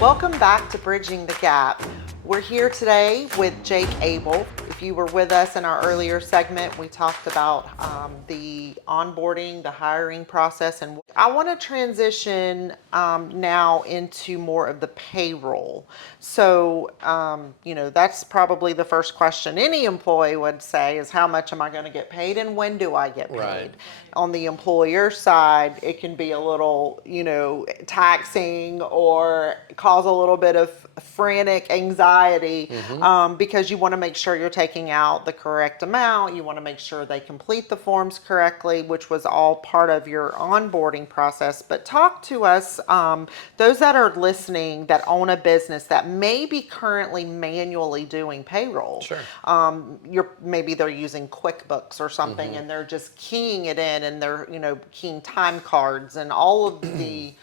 Welcome back to Bridging the Gap. We're here today with Jake Abel. If you were with us in our earlier segment, we talked about the onboarding, the hiring process, and I want to transition now into more of the payroll. So, that's probably the first question any employee would say is how much am I going to get paid and when do I get paid? Right. On the employer side, it can be a little, taxing or cause a little bit of frantic anxiety because you want to make sure you're taking out the correct amount. You want to make sure they complete the forms correctly, which was all part of your onboarding process. But talk to us, those that are listening that own a business that may be currently manually doing payroll. Sure. Maybe they're using QuickBooks or something and they're just keying it in and they're, keying time cards and all of the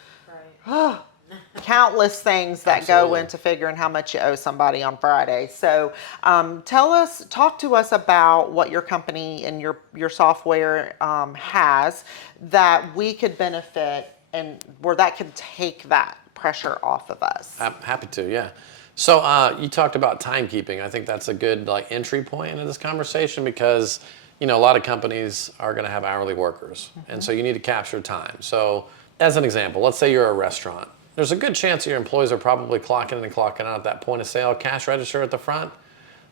countless things that go into figuring how much you owe somebody on Friday. So talk to us about what your company and your software has that we could benefit and where that could take that pressure off of us. I'm happy to, yeah. So you talked about timekeeping. I think that's a good entry point into this conversation because a lot of companies are going to have hourly workers, and so you need to capture time. So as an example, let's say you're a restaurant. There's a good chance your employees are probably clocking in and clocking out at that point of sale cash register at the front.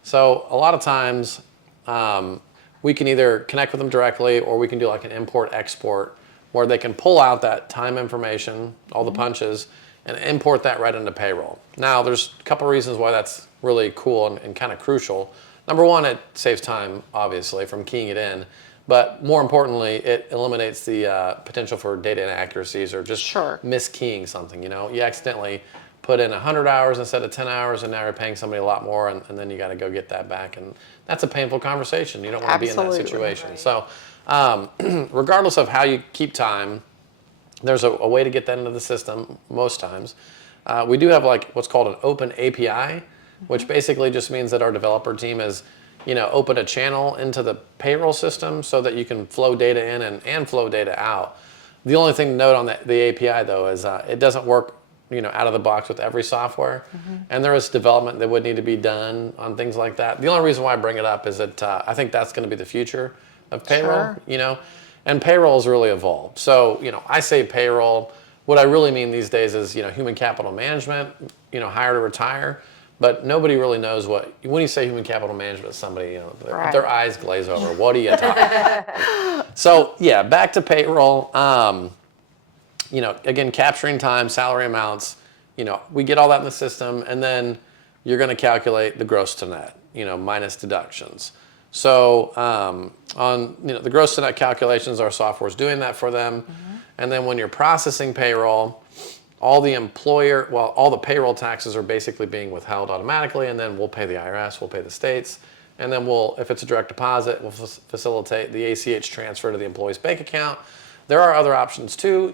So a lot of times we can either connect with them directly or we can do like an import-export where they can pull out that time information, all the punches, and import that right into payroll. Now, there's a couple reasons why that's really cool and kind of crucial. Number one, it saves time, obviously, from keying it in. But more importantly, it eliminates the potential for data inaccuracies or just miskeying something. You accidentally put in 100 hours instead of 10 hours, and now you're paying somebody a lot more, and then you got to go get that back. And that's a painful conversation. You don't want to be in that situation. Right. So regardless of how you keep time, there's a way to get that into the system most times. We do have what's called an open API, which basically just means that our developer team has open a channel into the payroll system so that you can flow data in and flow data out. The only thing to note on the API though is it doesn't work out of the box with every software, and there is development that would need to be done on things like that. The only reason why I bring it up is that I think that's going to be the future of payroll. And payroll's really evolved. So I say payroll. What I really mean these days is human capital management. Hire to retire. But nobody really knows when you say human capital management, somebody, their eyes glaze over. What are you talking about? So, yeah, back to payroll. Again, capturing time, salary amounts, we get all that in the system, and then you're going to calculate the gross to net, minus deductions. So, on the gross to net calculations, our software is doing that for them. And then when you're processing payroll, all the payroll taxes are basically being withheld automatically, and then we'll pay the IRS, we'll pay the states, and then if it's a direct deposit, we'll facilitate the ACH transfer to the employee's bank account. There are other options too,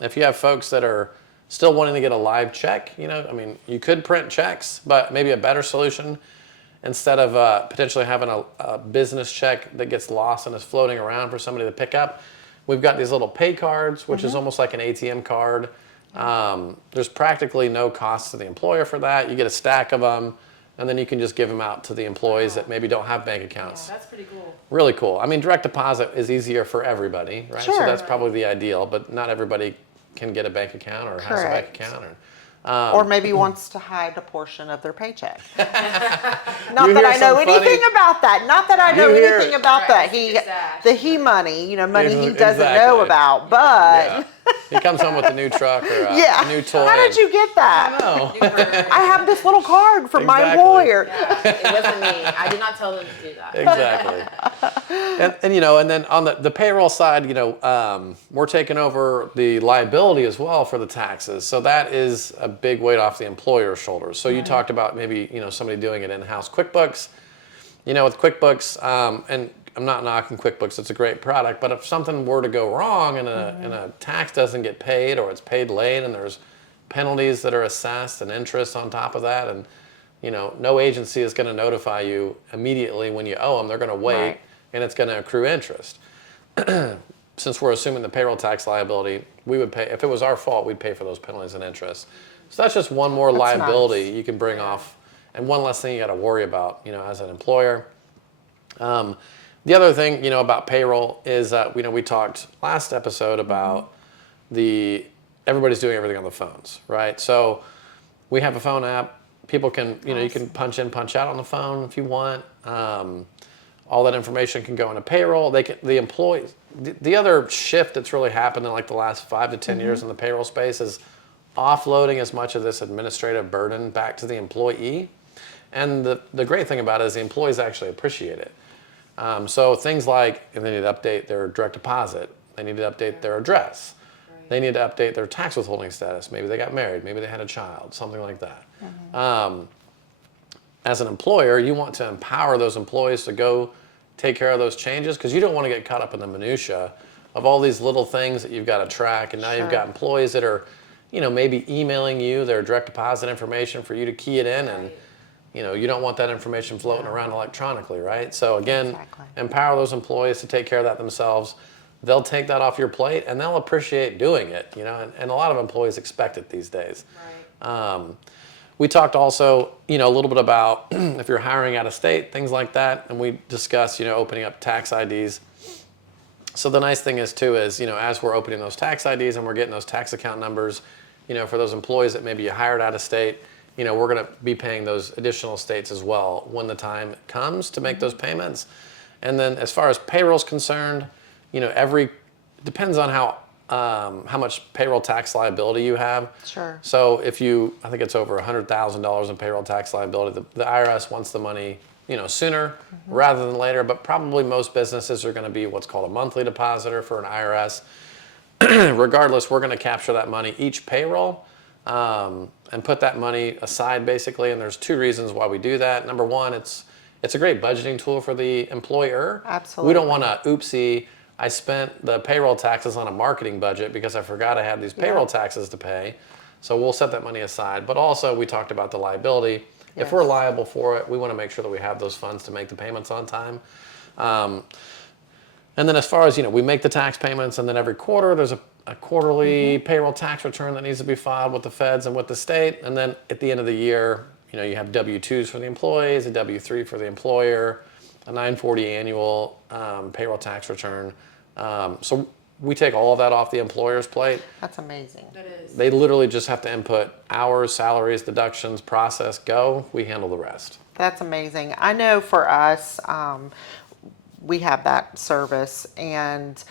if you have folks that are still wanting to get a live check, you could print checks, but maybe a better solution, instead of potentially having a business check that gets lost and is floating around for somebody to pick up, we've got these little pay cards, which is almost like an ATM card. There's practically no cost to the employer for that. You get a stack of them, and then you can just give them out to the employees that maybe don't have bank accounts. Yeah, that's pretty cool. Really cool. Direct deposit is easier for everybody, right? Sure. So that's probably the ideal, but not everybody can get a bank account or has a bank account. Or maybe wants to hide a portion of their paycheck. Not that I know anything about that. Not that I know anything about that. The money, money he doesn't know about, but he comes home with a new truck or a new toy. How did you get that? I don't know. I have this little card from my employer. Yeah, it wasn't me. I did not tell them to do that. Exactly. And then on the payroll side, we're taking over the liability as well for the taxes. So that is a big weight off the employer's shoulders. So you talked about maybe somebody doing it in-house. QuickBooks, with QuickBooks, and I'm not knocking QuickBooks, it's a great product, but if something were to go wrong and a tax doesn't get paid or it's paid late and there's penalties that are assessed and interest on top of that, and no agency is going to notify you immediately when you owe them. They're going to wait, and it's going to accrue interest. since we're assuming the payroll tax liability, we would pay, if it was our fault, we'd pay for those penalties and interest. So that's just one more liability nice. you can bring off, and one less thing you got to worry about, as an employer. The other thing, about payroll is, we talked last episode about everybody's doing everything on the phones, right? So we have a phone app. People can, you can punch in, punch out on the phone if you want. All that information can go into payroll. The employees. The other shift that's really happened in like the last 5 to 10 years in the payroll space is offloading as much of this administrative burden back to the employee. And the great thing about it is the employees actually appreciate it. So things like, if they need to update their direct deposit, they need to update their address, they need to update their tax withholding status. Maybe they got married, maybe they had a child, something like that. As an employer, you want to empower those employees to go take care of those changes, because you don't want to get caught up in the minutia of all these little things that you've got to track. And now you've got employees that are, maybe emailing you their direct deposit information for you to key it in, and you don't want that information floating around electronically, right? So again, empower those employees to take care of that themselves. They'll take that off your plate, and they'll appreciate doing it, and a lot of employees expect it these days. Right. We talked also, a little bit about if you're hiring out of state, things like that, and we discussed, opening up tax IDs. So the nice thing is too is, as we're opening those tax IDs and we're getting those tax account numbers, for those employees that maybe you hired out of state, we're going to be paying those additional states as well when the time comes to make those payments. And then as far as payroll's concerned, depends on how much payroll tax liability you have. Sure. So I think it's over $100,000 in payroll tax liability. The IRS wants the money, sooner rather than later, but probably most businesses are going to be what's called a monthly depositor for an IRS. Regardless, we're going to capture that money each payroll and put that money aside basically. And there's 2 reasons why we do that. Number one, it's a great budgeting tool for the employer. Absolutely. We don't want to, oopsie, I spent the payroll taxes on a marketing budget because I forgot I had these payroll taxes to pay. So we'll set that money aside. But also we talked about the liability. If we're liable for it, we want to make sure that we have those funds to make the payments on time. And then as far as, we make the tax payments, and then every quarter there's a quarterly payroll tax return that needs to be filed with the feds and with the state. And then at the end of the year, you have W-2s for the employees, a W-3 for the employer, a 940 annual payroll tax return. So we take all of that off the employer's plate. That's amazing. That is. They literally just have to input hours, salaries, deductions, process, go. We handle the rest. That's amazing. I know for us, we have that service, and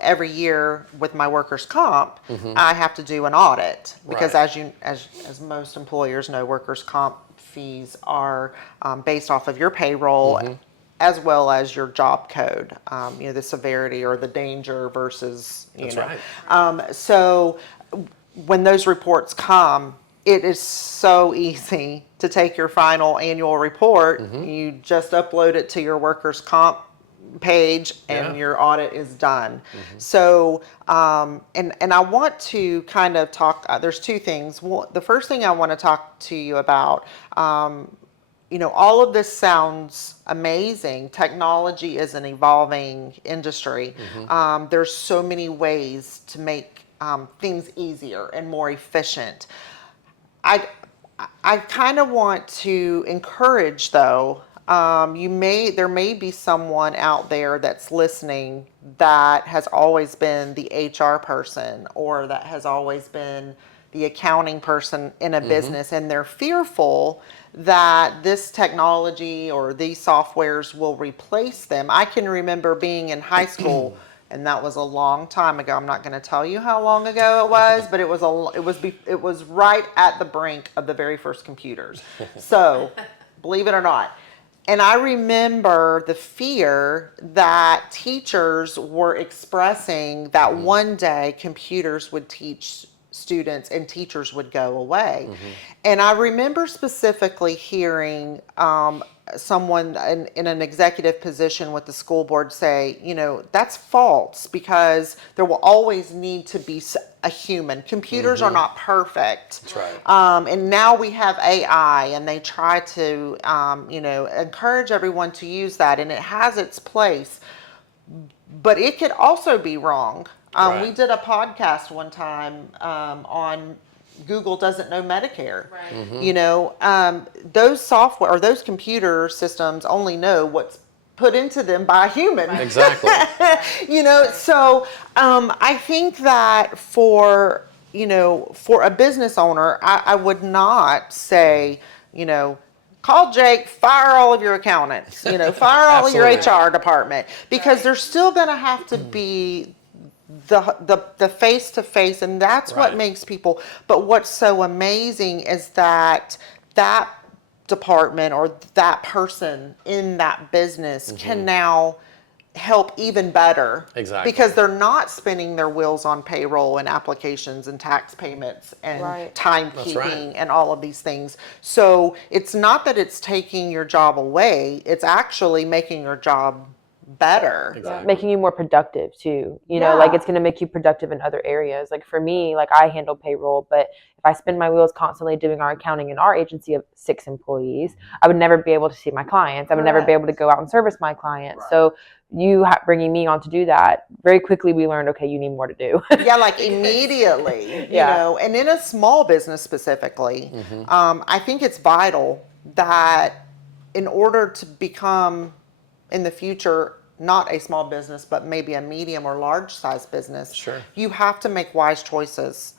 every year with my workers' comp, I have to do an audit because, as most employers know, workers' comp fees are based off of your payroll. As well as your job code, the severity or the danger versus, So when those reports come, it is so easy to take your final annual report. You just upload it to your workers' comp page and your audit is done. So, and I want to kind of talk, there's 2 things. The first thing I want to talk to you about, all of this sounds amazing. Technology is an evolving industry. There's so many ways to make things easier and more efficient. I kind of want to encourage, though, there may be someone out there that's listening that has always been the HR person, or that has always been the accounting person in a business, and they're fearful that this technology or these softwares will replace them. I can remember being in high school, and that was a long time ago. I'm not going to tell you how long ago it was, but it was right at the brink of the very first computers. So, believe it or not. And I remember the fear that teachers were expressing that one day computers would teach students and teachers would go away. And I remember specifically hearing someone in an executive position with the school board say, that's false, because there will always need to be a human. Computers are not perfect. That's right. And now we have AI, and they try to, encourage everyone to use that, and it has its place. but it could also be wrong. Right. We did a podcast one time on Google doesn't know Medicare. Right. You know, those software or those computer systems only know what's put into them by a human. Exactly. You know, so I think that for a business owner, I would not say, call Jake, fire all of your accountants, fire all of your Absolutely. HR department, because Right. there's still going to have to be the face to face, and that's what Right. makes people. But what's so amazing is that department or that person in that business can now help even better. Exactly. Because they're not spinning their wheels on payroll and applications and tax payments and Right. timekeeping right. and all of these things. So it's not that it's taking your job away, it's actually making your job better. Exactly. Making you more productive too. Yeah. Like it's going to make you productive in other areas. Like for me, like I handle payroll, but if I spin my wheels constantly doing our accounting in our agency of 6 employees, I would never be able to see my clients. I would never be able to go out and service my clients. So you bringing me on to do that, very quickly we learned, okay, you need more to do. Yeah, like immediately, Yeah. and in a small business specifically, I think it's vital that in order to become in the future not a small business, but maybe a medium or large size business, Sure. you have to make wise choices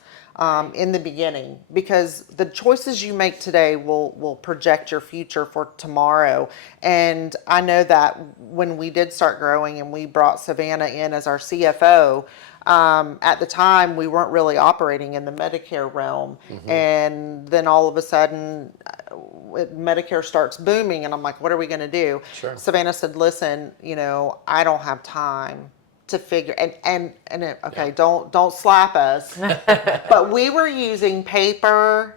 in the beginning, because the choices you make today will project your future for tomorrow. And I know that when we did start growing and we brought Savannah in as our CFO, at the time we weren't really operating in the Medicare realm, and then all of a sudden Medicare starts booming, and I'm like, what are we going to do? Sure. Savannah said, listen, I don't have time to figure, okay, don't slap us, but we were using paper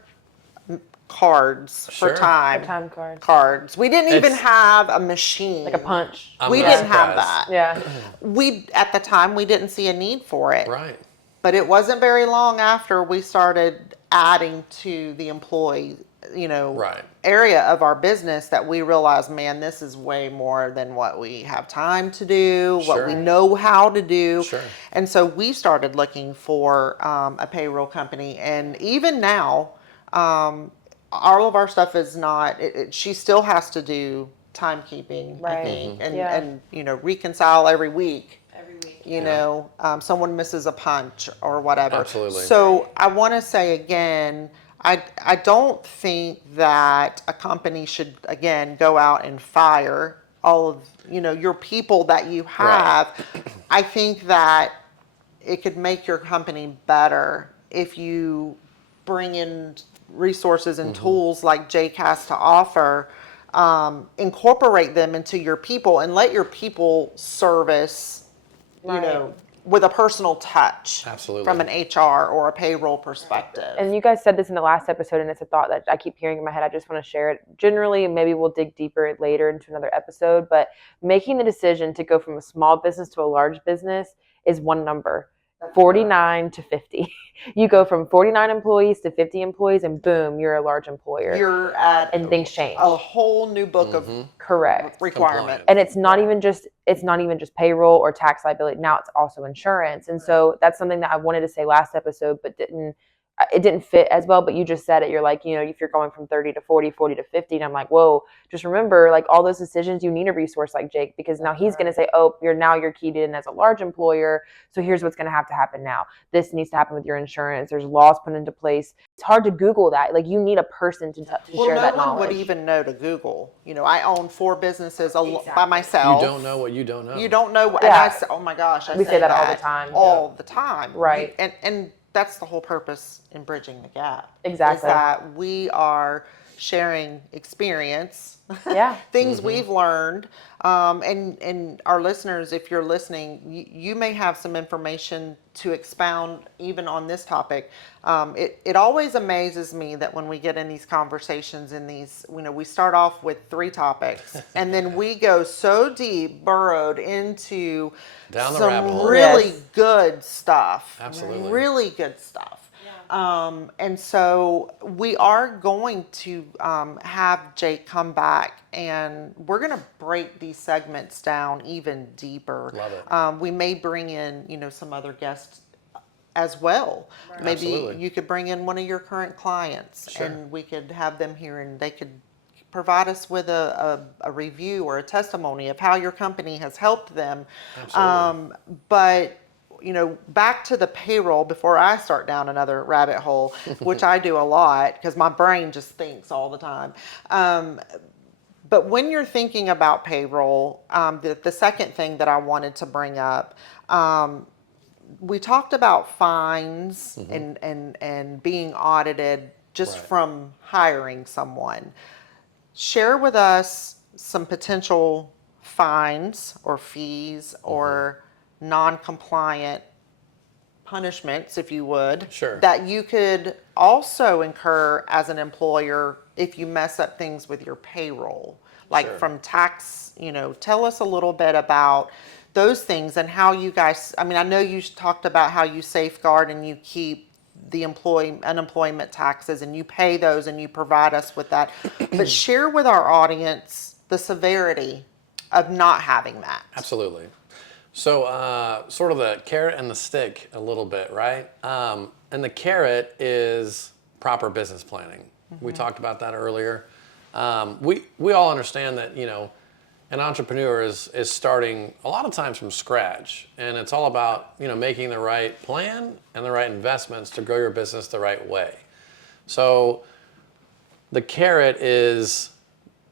cards Sure. for time. For time cards. We didn't even It's- have a machine. Like a punch. I'm We not didn't have surprised. that. Yeah. We at the time we didn't see a need for it. Right. But it wasn't very long after we started adding to the employee, Right. area of our business that we realized, man, this is way more than what we have time to do, what we Sure. know how to do. Sure. And so we started looking for a payroll company. And even now, all of our stuff is not, she still has to do timekeeping, I Right. think, and, Yeah. and reconcile every week. Every week. Someone misses a punch or whatever. Absolutely. So I want to say again, I don't think that a company should, again, go out and fire all of, your people that you have. I think that it could make your company better if you bring in resources and tools like Jake has to offer, incorporate them into your people and let your people service, Right. with a personal touch. Absolutely. From an HR or a payroll perspective. And you guys said this in the last episode, and it's a thought that I keep hearing in my head. I just want to share it. Generally, maybe we'll dig deeper later into another episode, but making the decision to go from a small business to a large business is one number. 49 to 50. You go from 49 employees to 50 employees, and boom, you're a large employer. You're at And things change. a whole new book of Correct. requirement. And it's not even just payroll or tax liability. Now it's also insurance. And so that's something that I wanted to say last episode, but it didn't fit as well. But you just said it. You're like, if you're going from 30 to 40, 40 to 50, and I'm like, whoa, just remember, like all those decisions, you need a resource like Jake, because now he's going to say, oh, you're keyed in as a large employer. So here's what's going to happen now. This needs to happen with your insurance. There's laws put into place. It's hard to Google that. Like you need a person to share that no one knowledge. would even know to Google. I own 4 businesses by myself. You don't know what you don't know. You don't know what. Yeah. And I say, oh my gosh, We say that all the time. All the time. Right. And that's the whole purpose in bridging the gap. Exactly. Is that we are sharing experience. Yeah. Things we've learned. And our listeners, if you're listening, you may have some information to expound even on this topic. It always amazes me that when we get in these conversations we start off with 3 topics and then we go so deep, burrowed into Down the rabbit some hole. really Yes. good stuff. Absolutely. Really good stuff. And so we are going to have Jake come back, and we're going to break these segments down even deeper. Love it. We may bring in, some other guests as well. Maybe Absolutely. you could bring in one of your current clients, Sure. and we could have them here, and they could provide us with a review or a testimony of how your company has helped them. Absolutely. But back to the payroll before I start down another rabbit hole, which I do a lot because my brain just thinks all the time. But when you're thinking about payroll, the second thing that I wanted to bring up, we talked about fines and being audited just Right. from hiring someone. Share with us some potential fines or fees or non-compliant punishments, if you would, Sure. that you could also incur as an employer if you mess up things with your payroll, like Sure. from tax. Tell us a little bit about those things and how you guys. I know you talked about how you safeguard and you keep the unemployment taxes, and you pay those and you provide us with that. But share with our audience the severity of not having that. Absolutely. So, sort of the carrot and the stick a little bit, right? And the carrot is proper business planning. We talked about that earlier. We all understand that, an entrepreneur is starting a lot of times from scratch, and it's all about, making the right plan and the right investments to grow your business the right way. So the carrot is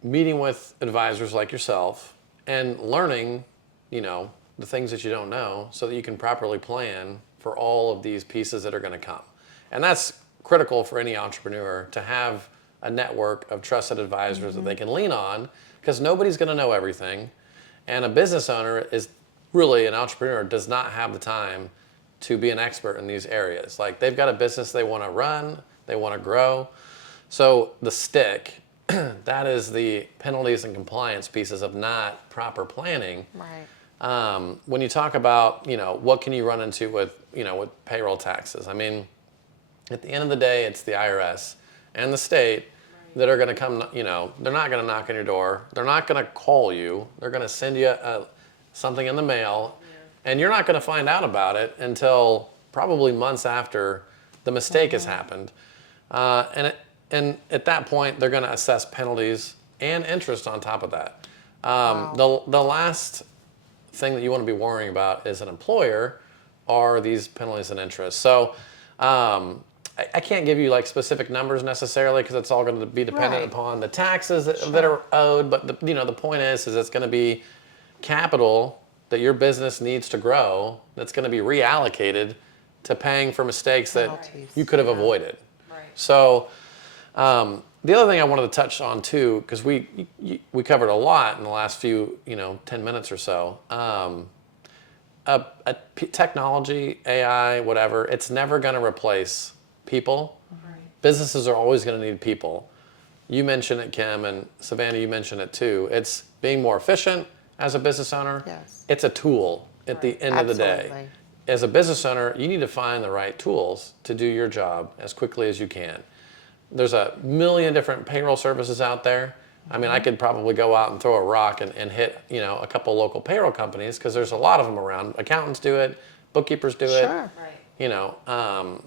meeting with advisors like yourself and learning, the things that you don't know so that you can properly plan for all of these pieces that are going to come. And that's critical for any entrepreneur to have a network of trusted advisors that they can lean on, because nobody's going to know everything. And a business owner is really, an entrepreneur does not have the time to be an expert in these areas. Like, they've got a business they want to run, they want to grow. So the stick, that is the penalties and compliance pieces of not proper planning. Right. When you talk about, what can you run into with payroll taxes? At the end of the day, it's the IRS and the state that are going to come, they're not going to knock on your door. They're not going to call you. They're going to send you something in the mail, and you're not going to find out about it until probably months after the mistake has happened. And at that point, they're going to assess penalties and interest on top of that. The last thing that you want to be worrying about as an employer are these penalties and interest. So I can't give you like specific numbers necessarily, because it's all going to be dependent Right. upon the taxes that are owed. But the point is it's going to be capital that your business needs to grow that's going to be reallocated to paying for mistakes that Penalties. you could have avoided. Right. So the other thing I wanted to touch on too, because we covered a lot in the last few 10 minutes or so. Technology, AI, whatever, it's never going to replace people. Right. Businesses are always going to need people. You mentioned it, Kim, and Savannah, you mentioned it too. It's being more efficient as a business owner. Yes. It's a tool at the end of the day. Absolutely. As a business owner, you need to find the right tools to do your job as quickly as you can. There's a million different payroll services out there. I could probably go out and throw a rock and hit, a couple local payroll companies, because there's a lot of them around. Accountants do it, bookkeepers do it. Sure. Right.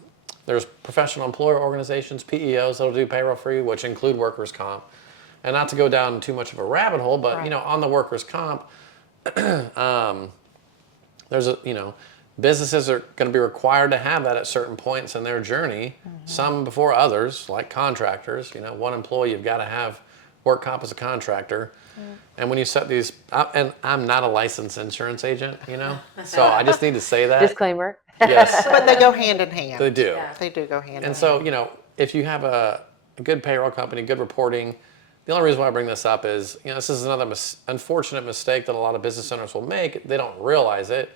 There's professional employer organizations, PEOs, that'll do payroll for you, which include workers' comp. And not to go down too much of a rabbit hole, but Right. on the workers' comp, there's businesses are going to be required to have that at certain points in their journey. Some before others, like contractors. One employee, you've got to have work comp as a contractor. And when you set these, and I'm not a licensed insurance agent, so I just need to say that. Disclaimer. Yes, But they go hand in hand. they do. Yeah. They do go hand in And hand. so, if you have a good payroll company, good reporting, the only reason why I bring this up is, this is another unfortunate mistake that a lot of business owners will make. They don't realize it.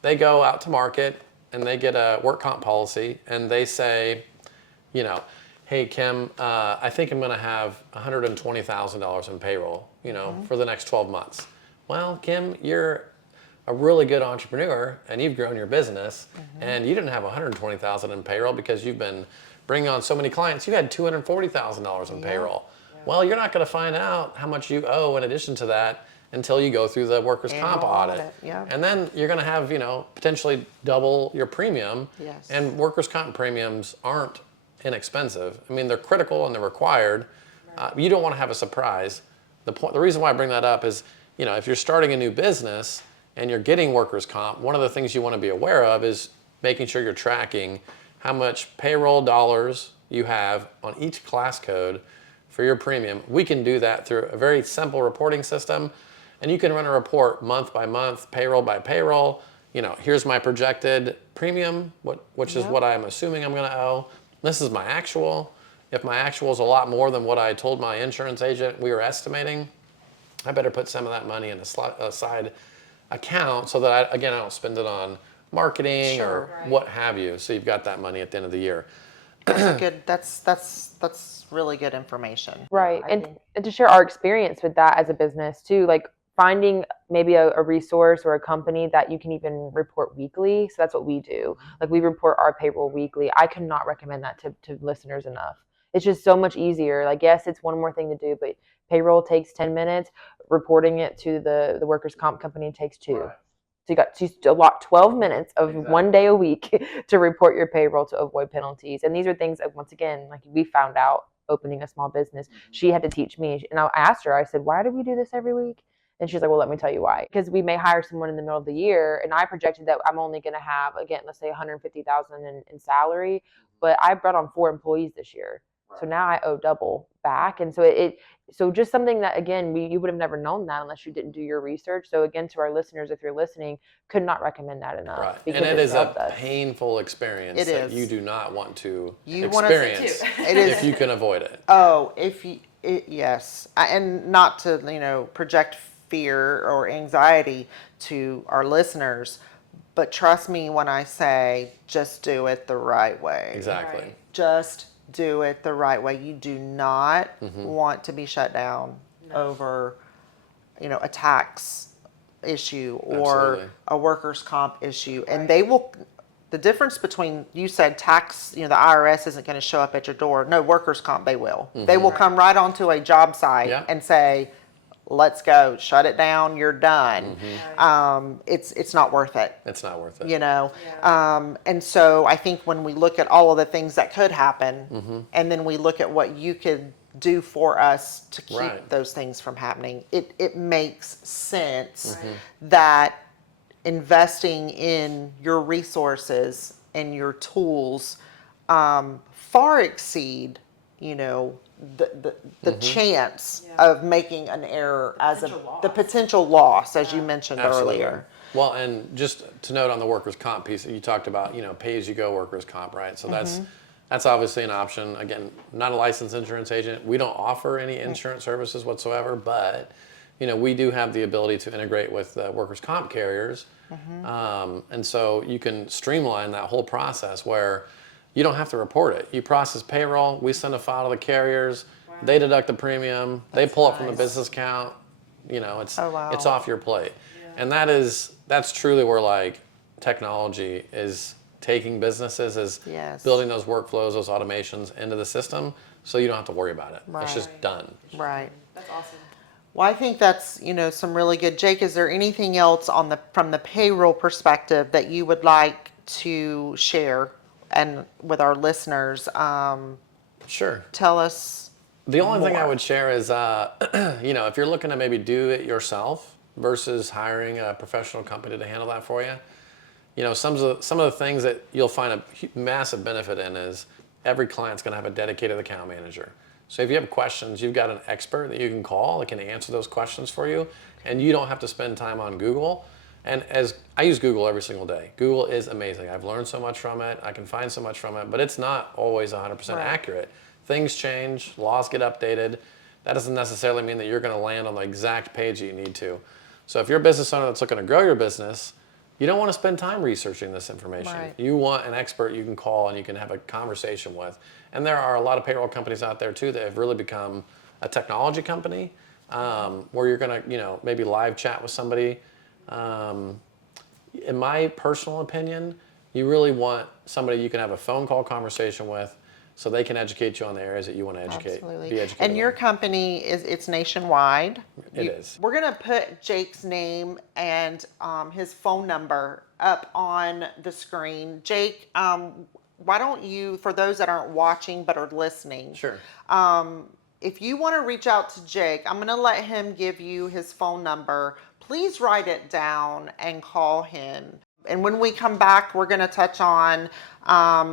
They go out to market and they get a work comp policy, and they say, hey, Kim, I think I'm going to have $120,000 in payroll, for the next 12 months. Well, Kim, you're a really good entrepreneur and you've grown your business and you didn't have 120,000 in payroll because you've been bringing on so many clients, you had $240,000 in payroll. Well, you're not going to find out how much you owe in addition to that until you go through the workers' comp Annual audit. yeah. And then you're going to have, potentially double your premium. Yes. And workers' comp premiums aren't inexpensive. I mean, they're critical and they're required. You don't want to have a surprise. The reason why I bring that up is, if you're starting a new business and you're getting workers' comp, one of the things you want to be aware of is making sure you're tracking how much payroll dollars you have on each class code for your premium. We can do that through a very simple reporting system, and you can run a report month by month, payroll by payroll. Here's my projected premium, which is what I'm assuming I'm going to owe. This is my actual. If my actual is a lot more than what I told my insurance agent we were estimating, I better put some of that money in a side account so that I don't spend it on marketing or what have you. So you've got that money at the end of the year. That's really good information. Right. And to share our experience with that as a business too, like finding maybe a resource or a company that you can even report weekly. So that's what we do. Like we report our payroll weekly. I cannot recommend that to listeners enough. It's just so much easier. Like, yes, it's one more thing to do, but payroll takes 10 minutes. Reporting it to the workers' comp company takes 2. Right. So you allot 12 minutes of one day a week to report your payroll to avoid penalties. And these are things that, once again, like we found out opening a small business. She had to teach me. And I asked her, I said, why do we do this every week? And she's like, well, let me tell you why. Because we may hire someone in the middle of the year, and I projected that I'm only going to have, again, let's say $150,000 in salary, but I brought on 4 employees this year. Right. So now I owe double back. And so just something that, again, you would have never known that unless you didn't do your research. So again, to our listeners, if you're listening, could not recommend that enough. Right. And it is a painful experience that you do not want to experience if you can avoid it. Oh, yes. And not to, project fear or anxiety to our listeners, but trust me when I say just do it the right way. Exactly. Right. Just do it the right way. You do not want to be shut down over, a tax issue or a workers' comp issue. Right. And the difference between, you said tax, the IRS isn't going to show up at your door. No, workers' comp, they will. They will come right onto a job site and say, let's go, shut it down, you're done. It's not worth it. It's not worth it. And so I think when we look at all of the things that could happen, and then we look at what you could do for us to keep those things from happening, it makes sense that investing in your resources and your tools far exceed, the chance of making an error as the potential loss, as you mentioned earlier. Well, and just to note on the workers' comp piece that you talked about, pay-as-you-go workers' comp, right? So that's obviously an option. Again, not a licensed insurance agent. We don't offer any insurance services whatsoever, but we do have the ability to integrate with workers' comp carriers, and so you can streamline that whole process where you don't have to report it. You process payroll, we send a file to the carriers, they deduct the premium, they pull it from the business account, it's off your plate. Yeah. And that's truly where technology is taking businesses, is building those workflows, those automations into the system so you don't have to worry about it. Right. It's just done. Right. That's awesome. Well, I think that's, some really good. Jake, is there anything else from the payroll perspective that you would like to share and with our listeners? Sure. Tell us. The only thing I would share is, if you're looking to maybe do it yourself versus hiring a professional company to handle that for you, some of the things that you'll find a massive benefit in is every client's going to have a dedicated account manager. So if you have questions, you've got an expert that you can call that can answer those questions for you, and you don't have to spend time on Google. And as I use Google every single day, Google is amazing. I've learned so much from it. I can find so much from it, but it's not always 100% accurate. Things change, laws get updated. That doesn't necessarily mean that you're going to land on the exact page that you need to. So if you're a business owner that's looking to grow your business, you don't want to spend time researching this information. Right. You want an expert you can call and you can have a conversation with. And there are a lot of payroll companies out there too that have really become a technology company, where you're going to, maybe live chat with somebody. in my personal opinion, you really want somebody you can have a phone call conversation with, so they can educate you on the areas that you want to educate. Absolutely. Be educated. And your on. company it's nationwide. It is. We're gonna put Jake's name and his phone number up on the screen. Jake, why don't you, for those that aren't watching but are listening, Sure. if you want to reach out to Jake, I'm going to let him give you his phone number. Please write it down and call him. And when we come back, we're going to touch on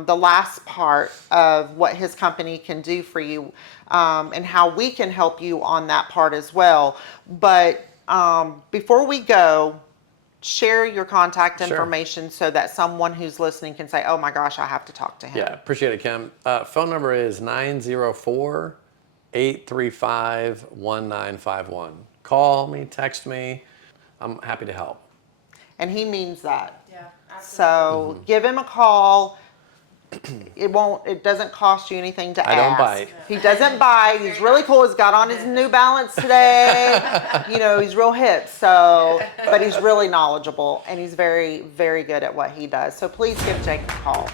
the last part of what his company can do for you, and how we can help you on that part as well. But before we go, share your contact Sure. information so that someone who's listening can say, oh my gosh, I have to talk to him. Yeah, appreciate it, Kim. Phone number is 904-835-1951. Call me, text me. I'm happy to help. And he means that. Yeah, absolutely. So give him a call. It doesn't cost you anything to ask. I don't bite. He doesn't bite. He's really cool. He's got on his New Balance today. He's real hip. So, but he's really knowledgeable and he's very, very good at what he does. So please give Jake a call.